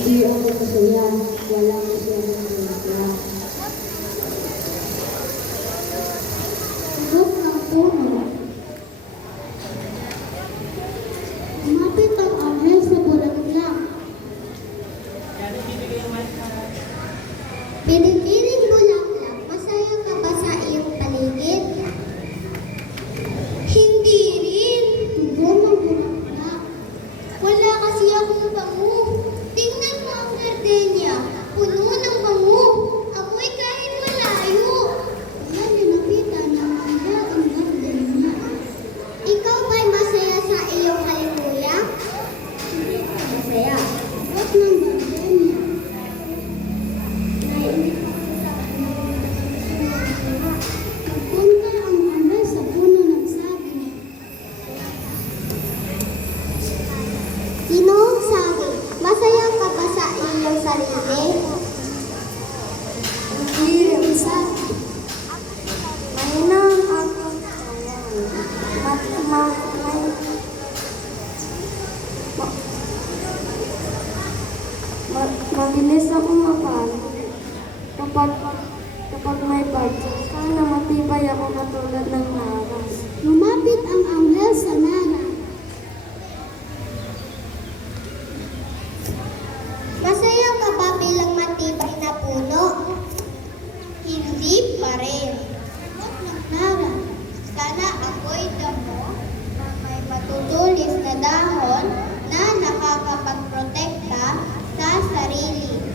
Hindi ako masaya, wala masaya ng bulaklak. Huwag ng puno. Lumapit ang anghel sa bulaklak. Pinipiling bulaklak, masaya ka ba sa iyong paligid? Hindi rin. Tugon ng bulaklak. Wala kasi akong bango. Tingnan mo ang gardenia, puno ng bango. Amoy kahit malayo. Kaya nilapitan ng anghel ang gardenia. Ikaw ba'y masaya sa iyong kalimuya? Hindi ka masaya. Huwag ng gardenia. Naiinip ako sa kanyang sinasira. Nagpunta ang anghel sa puno ng saging. Ginoong saging, masaya ka ba sa iyong sarili? Hindi rin saging. Mahina ang aking kawan. Mabilis ako mapalo kapag may budget. Sana matibay ako katulad ng nara. Lumapit ang anghel sa nara. Masaya ka ba bilang matibay na puno? Hindi pa rin. Huwag ng nara. Sana ako'y damo na may matutulis na dahon na nakakapagprotekta sa sarili.